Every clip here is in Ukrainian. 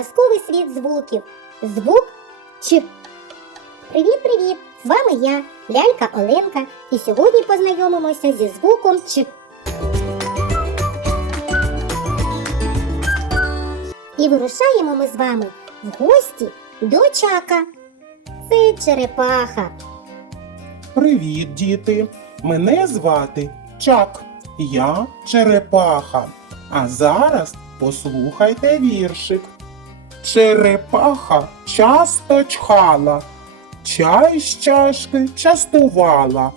казковий світ звуків. Звук Ч. Привіт-привіт! З вами я, лялька Оленка, і сьогодні познайомимося зі звуком Ч. І вирушаємо ми з вами в гості до Чака. Це черепаха. Привіт, діти! Мене звати Чак. Я черепаха. А зараз послухайте віршик. Черепаха часто чхала, чай з чашки частувала.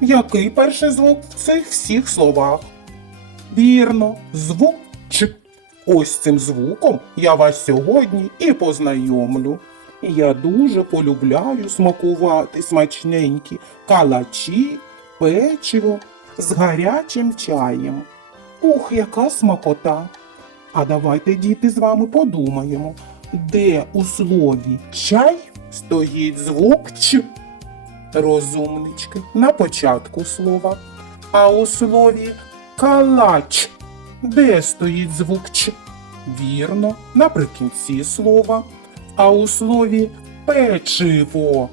Який перший звук в цих всіх словах? Вірно, звук Ч. Ось цим звуком я вас сьогодні і познайомлю. Я дуже полюбляю смакувати смачненькі калачі, печиво з гарячим чаєм. Ух, яка смакота! А давайте, діти, з вами подумаємо, де у слові чай стоїть звук Ч. Розумнички на початку слова. А у слові калач, де стоїть звук Ч? Вірно, наприкінці слова. А у слові печиво,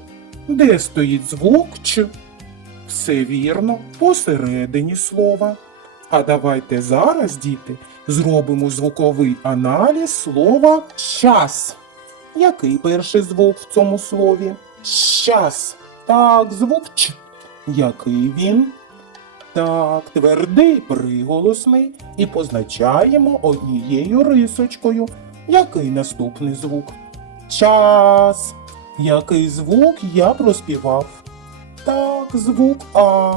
де стоїть звук Ч? Все вірно, посередині слова. А давайте зараз, діти, зробимо звуковий аналіз слова час. Який перший звук в цьому слові? Щас. Так, звук Ч. Який він? Так, твердий приголосний і позначаємо однією рисочкою. Який наступний звук? Час. Який звук я проспівав? Так, звук А.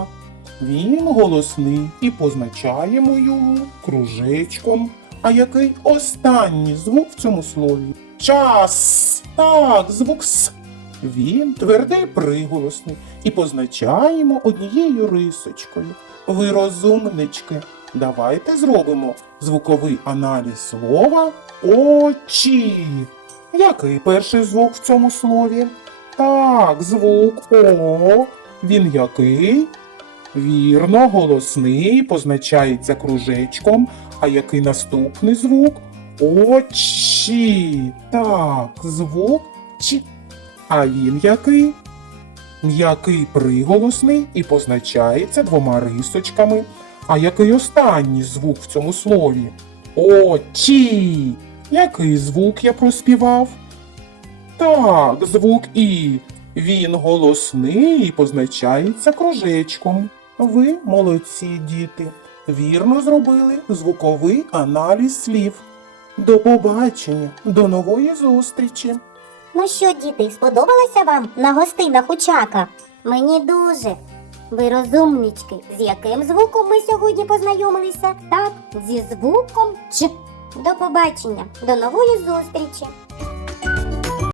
Він голосний і позначаємо його кружечком. А який останній звук в цьому слові? Час. Так, звук С. Він твердий приголосний і позначаємо однією рисочкою. Ви розумнички. Давайте зробимо звуковий аналіз слова очі. Який перший звук в цьому слові? Так, звук О. Він який? Вірно, голосний, позначається кружечком. А який наступний звук? Очі. Так, звук Ч. А він який? М'який приголосний і позначається двома рисочками. А який останній звук в цьому слові? Очі. Який звук я проспівав? Так, звук І. Він голосний і позначається кружечком. Ви, молодці діти, вірно зробили звуковий аналіз слів. До побачення, до нової зустрічі! Ну що, діти, сподобалося вам на гостинах у Чака? Мені дуже. Ви розумнички, з яким звуком ми сьогодні познайомилися? Так, зі звуком Ч. До побачення, до нової зустрічі!